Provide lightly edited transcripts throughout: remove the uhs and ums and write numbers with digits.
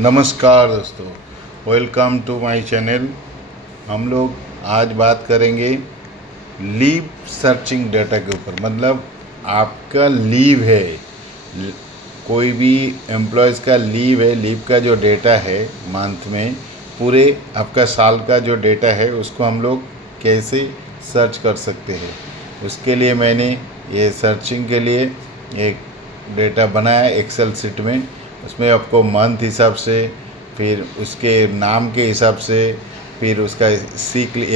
नमस्कार दोस्तों, welcome to my channel. हम लोग आज बात करेंगे लीव सर्चिंग डाटा के ऊपर। मतलब आपका लीव है, कोई भी एम्प्लॉयज़ का लीव है, लीव का जो डेटा है मंथ में, पूरे आपका साल का जो डेटा है उसको हम लोग कैसे सर्च कर सकते हैं। उसके लिए मैंने ये सर्चिंग के लिए एक डेटा बनाया एक्सेल शीट में। उसमें आपको मंथ हिसाब से, फिर उसके नाम के हिसाब से, फिर उसका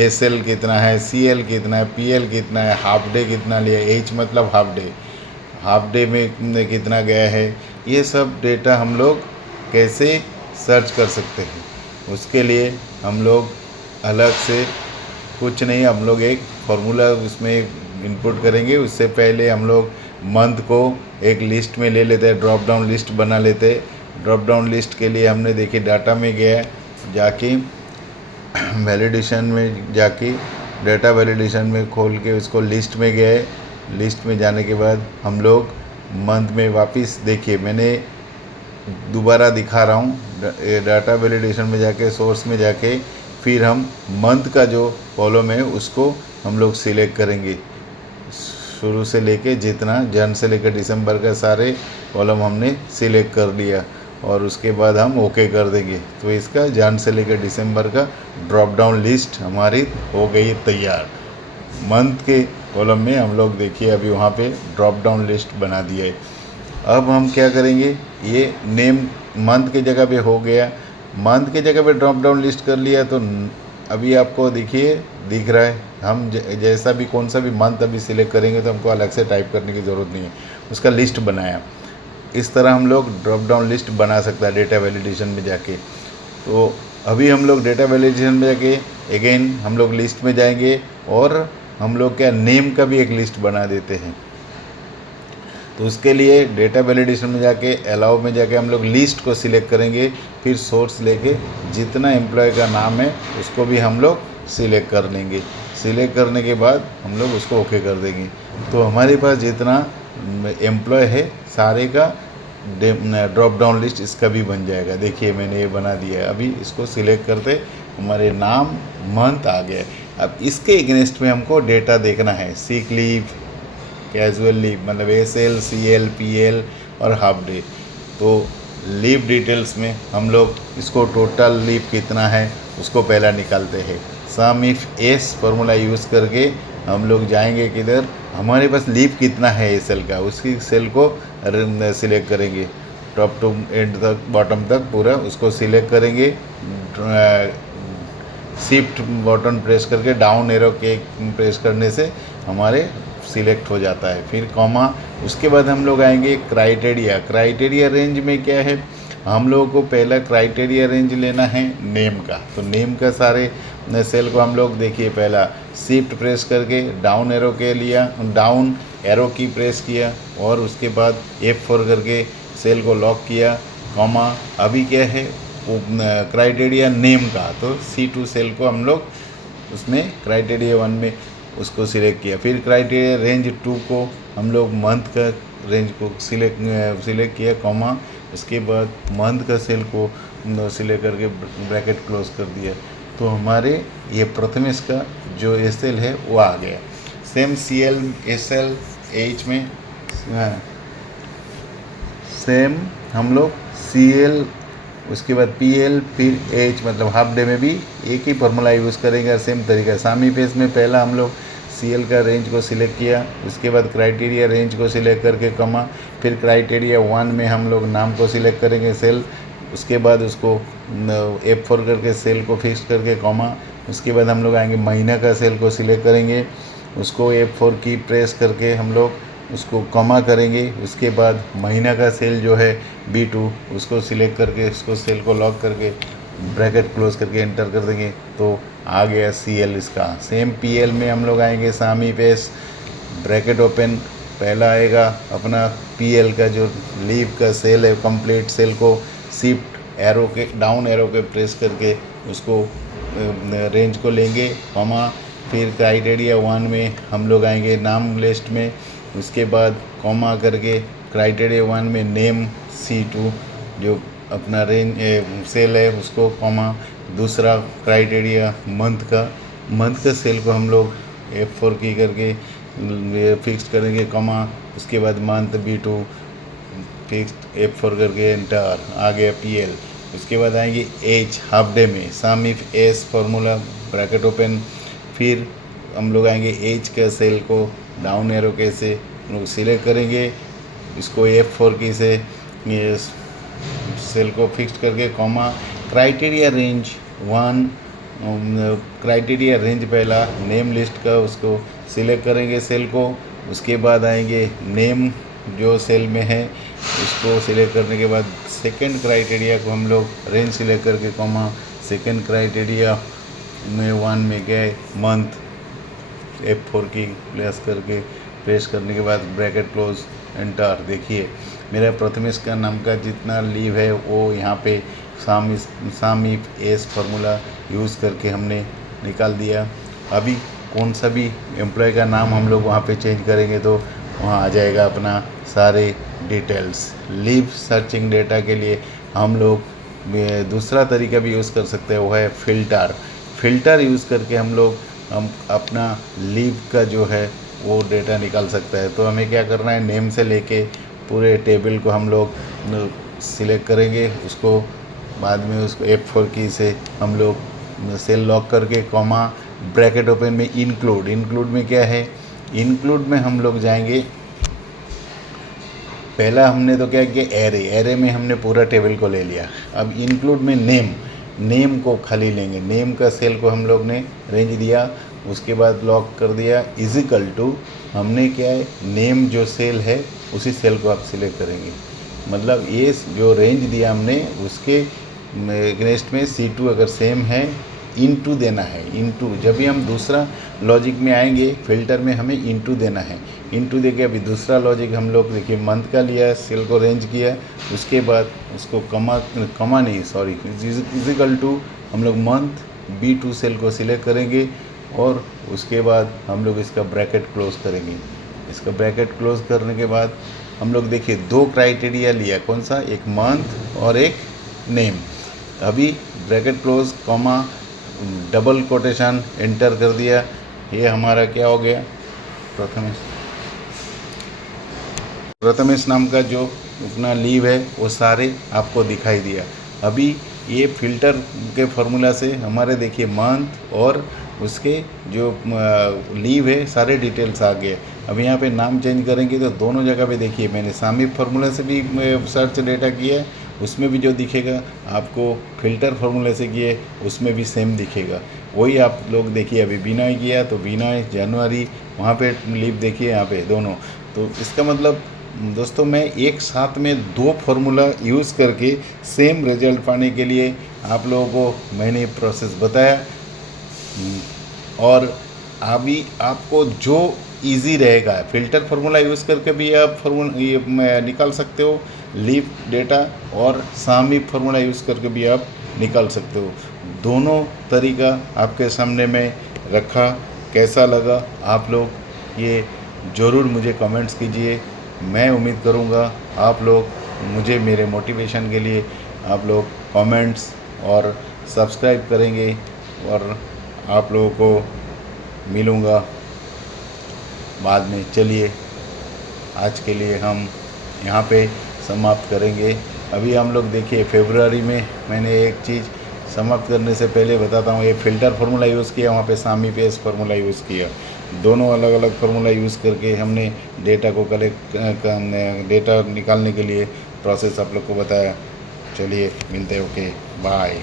एस एल कितना है, सी एल कितना है, पी एल कितना है, हाफ डे कितना लिया, एच मतलब हाफ डे में कितना गया है, ये सब डेटा हम लोग कैसे सर्च कर सकते हैं। उसके लिए हम लोग अलग से कुछ नहीं, हम लोग एक फार्मूला उसमें इनपुट करेंगे। उससे पहले हम लोग मंथ को एक लिस्ट में ले लेते हैं, ड्रॉप डाउन लिस्ट बना लेते हैं। ड्रॉप डाउन लिस्ट के लिए हमने देखिए डाटा में गया, जाके वैलिडेशन में जाके डाटा वैलिडेशन में खोल के उसको लिस्ट में गए। लिस्ट में जाने के बाद हम लोग मंथ में वापस देखिए, मैंने दोबारा दिखा रहा हूँ, डाटा वैलिडेशन में जाके सोर्स में जाके फिर हम मंथ का जो कॉलम है उसको हम लोग सिलेक्ट करेंगे। शुरू से लेके जितना जन से लेकर दिसंबर का सारे कॉलम हमने सिलेक्ट कर लिया और उसके बाद हम ओके कर देंगे। तो इसका जन से लेकर दिसंबर का ड्रॉप डाउन लिस्ट हमारी हो गई तैयार। मंथ के कॉलम में हम लोग देखिए अभी वहाँ पे ड्रॉप डाउन लिस्ट बना दिया है। अब हम क्या करेंगे, ये नेम मंथ के जगह पे हो गया, मंथ के जगह पे ड्रॉप डाउन लिस्ट कर लिया। तो अभी आपको देखिए दिख रहा है, हम जैसा भी कौन सा भी मंथ अभी सिलेक्ट करेंगे तो हमको अलग से टाइप करने की ज़रूरत नहीं है, उसका लिस्ट बनाया। इस तरह हम लोग ड्रॉप डाउन लिस्ट बना सकता है डेटा वैलिडेशन में जाके। तो अभी हम लोग डेटा वैलिडेशन में जाके अगेन हम लोग लिस्ट में जाएंगे और हम लोग क्या नेम का भी एक लिस्ट बना देते हैं। तो उसके लिए डेटा वैलिडेशन में जाके अलाउ में जाके हम लोग लिस्ट को सिलेक्ट करेंगे, फिर सोर्स लेके जितना एम्प्लॉय का नाम है उसको भी हम लोग सिलेक्ट कर लेंगे। सिलेक्ट करने के बाद हम लोग उसको ओके कर देंगे। तो हमारे पास जितना एम्प्लॉय है सारे का ड्रॉप डाउन लिस्ट इसका भी बन जाएगा। देखिए मैंने ये बना दिया है। अभी इसको सिलेक्ट करते हमारे नाम मंथ आ गया। अब इसके अगेंस्ट में हमको डेटा देखना है, सिक लीव, कैजुअल लीव, मतलब S L, C L, P L और हाफ डे। तो लीव डिटेल्स में हम लोग इसको टोटल लीव कितना है उसको पहला निकालते हैं। सम इफ एस फार्मूला यूज़ करके हम लोग जाएंगे किधर, हमारे पास लीव कितना है एस एल का, उसकी सेल को सिलेक्ट करेंगे, टॉप टू एंड तक बॉटम तक पूरा उसको सिलेक्ट करेंगे। शिफ्ट बटन प्रेस करके डाउन एरो के प्रेस करने से हमारे सिलेक्ट हो जाता है। फिर कॉमा, उसके बाद हम लोग आएंगे क्राइटेरिया रेंज में क्या है, हम लोगों को पहला क्राइटेरिया रेंज लेना है नेम का। तो नेम का सारे सेल को हम लोग देखिए पहला शिफ्ट प्रेस करके डाउन एरो के लिया, डाउन एरो की प्रेस किया और उसके बाद F4 करके सेल को लॉक किया, कॉमा। अभी क्या है क्राइटेरिया नेम का, तो C2 सेल को हम लोग उसमें क्राइटेरिया 1 में उसको सिलेक्ट किया। फिर क्राइटेरिया रेंज 2 को हम लोग मंथ का रेंज को सिलेक्ट किया, कॉमा। उसके बाद मंथ का सेल को सिलेक्ट करके ब्रैकेट क्लोज कर दिया। तो हमारे ये प्रथमेश का जो एस एल है वो आ गया। Same C L, S L, H में सेम हम लोग सी एल, उसके बाद पी एल, फिर एच मतलब हाफ डे में भी एक ही फार्मूला यूज़ करेंगे। सेम तरीका सामी पेज में पहला हम लोग सी एल का रेंज को सिलेक्ट किया, उसके बाद क्राइटेरिया रेंज को सिलेक्ट करके कमा, फिर क्राइटेरिया 1 में हम लोग नाम को सिलेक्ट करेंगे सेल, उसके बाद उसको F4 करके सेल को फिक्स करके कॉमा। उसके बाद हम लोग आएंगे महीना का सेल को सिलेक्ट करेंगे, उसको F4 की प्रेस करके हम लोग उसको कॉमा करेंगे। उसके बाद महीना का सेल जो है B2 उसको सिलेक्ट करके उसको सेल को लॉक करके ब्रैकेट क्लोज करके एंटर कर देंगे। तो आ गया CL इसका। सेम PL में हम लोग आएंगे सामी पेस, ब्रैकेट ओपन, पहला आएगा अपना PL का जो लीव का सेल है, कंप्लीट सेल को शिफ्ट एरो के डाउन एरो के प्रेस करके उसको रेंज को लेंगे, कॉमा। फिर क्राइटेरिया 1 में हम लोग आएंगे नाम लिस्ट में, उसके बाद कॉमा करके क्राइटेरिया 1 में नेम C2 जो अपना रेंज सेल है उसको कॉमा, दूसरा क्राइटेरिया मंथ का सेल को हम लोग F4 की करके फिक्स करेंगे कॉमा, उसके बाद मंथ B2 फिक्स F4 करके एंटर, आ गया PL। उसके बाद आएंगे एज हाफ डे में sum if S formula bracket open, फिर हम लोग आएंगे एज का सेल को डाउन एरो कैसे हम लोग सिलेक्ट करेंगे, इसको F4 की से ये सेल को फिक्स करके comma, criteria range 1, criteria range पहला नेम लिस्ट का उसको सिलेक्ट करेंगे सेल को, उसके बाद आएंगे नेम जो सेल में है उसको सिलेक्ट करने के बाद सेकंड क्राइटेरिया को हम लोग रेंज सिलेक्ट करके कॉमा, सेकंड क्राइटेरिया में 1 में गए मंथ, F4 की प्लेस करके प्रेस करने के बाद ब्रैकेट क्लोज एंटर। देखिए मेरा प्रथमेश का नाम का जितना लीव है वो यहाँ पे साम इफ एस फार्मूला यूज़ करके हमने निकाल दिया। अभी कौन सा भी एम्प्लॉय का नाम हम लोग वहाँ पे चेंज करेंगे तो वहाँ आ जाएगा अपना सारे डिटेल्स। लीव सर्चिंग डेटा के लिए हम लोग दूसरा तरीका भी यूज़ कर सकते हैं, वो है फ़िल्टर यूज़ करके हम अपना लीव का जो है वो डेटा निकाल सकता है। तो हमें क्या करना है, नेम से लेके पूरे टेबल को हम लोग सिलेक्ट करेंगे, उसको बाद में उसको F4 की से हम लोग सेल लॉक करके कॉमा, ब्रैकेट ओपन में इंक्लूड में क्या है, इंक्लूड में हम लोग जाएंगे, पहला हमने तो क्या किया एरे में हमने पूरा टेबल को ले लिया। अब इंक्लूड में नेम को खाली लेंगे, नेम का सेल को हम लोग ने रेंज दिया, उसके बाद लॉक कर दिया इजिकल टू, हमने क्या है नेम जो सेल है उसी सेल को आप सिलेक्ट करेंगे, मतलब ये जो रेंज दिया हमने उसके अगेंस्ट में C2 अगर सेम है इनटू देना है, इनटू जब भी हम दूसरा लॉजिक में आएंगे फिल्टर में हमें इनटू देना है, इनटू देके अभी दूसरा लॉजिक हम लोग देखिए मंथ का लिया, सेल को रेंज किया, उसके बाद उसको इजिकल टू हम लोग मंथ B2 सेल को सिलेक्ट करेंगे और उसके बाद हम लोग इसका ब्रैकेट क्लोज करेंगे। इसका ब्रैकेट क्लोज करने के बाद हम लोग देखिए 2 क्राइटेरिया लिया, कौन सा, एक मंथ और एक नेम। अभी bracket close comma double quotation enter कर दिया, ये हमारा क्या हो गया, प्रथमेश नाम का जो अपना लीव है वो सारे आपको दिखाई दिया। अभी ये फिल्टर के फार्मूला से हमारे देखिए मंथ और उसके जो लीव है सारे डिटेल्स आ गए। अब यहाँ पे नाम चेंज करेंगे तो दोनों जगह पे देखिए मैंने सामिप फार्मूला से भी सर्च डेटा किया है, उसमें भी जो दिखेगा आपको फिल्टर फार्मूले से किए उसमें भी सेम दिखेगा। वही आप लोग देखिए अभी बिनॉय किया तो बिनॉय जनवरी वहाँ पे लीव देखिए यहाँ पे दोनों। तो इसका मतलब दोस्तों मैं एक साथ में 2 फार्मूला यूज़ करके सेम रिजल्ट पाने के लिए आप लोगों को मैंने प्रोसेस बताया, और अभी आपको जो इजी रहेगा फ़िल्टर फार्मूला यूज़ करके भी आप फार्मूला निकाल सकते हो लीव डेटा, और सामिप फार्मूला यूज़ करके भी आप निकाल सकते हो। दोनों तरीका आपके सामने में रखा, कैसा लगा आप लोग ये ज़रूर मुझे कमेंट्स कीजिए। मैं उम्मीद करूँगा आप लोग मुझे मेरे मोटिवेशन के लिए आप लोग कमेंट्स और सब्सक्राइब करेंगे, और आप लोगों को मिलूँगा बाद में। चलिए आज के लिए हम यहाँ पे समाप्त करेंगे। अभी हम लोग देखिए फरवरी में मैंने एक चीज़ समाप्त करने से पहले बताता हूँ, ये फ़िल्टर फार्मूला यूज़ किया, वहाँ पे सामिप एस फार्मूला यूज़ किया, दोनों अलग अलग फार्मूला यूज़ करके हमने डेटा को डेटा निकालने के लिए प्रोसेस आप लोग को बताया। चलिए मिलते हैं, ओके बाय।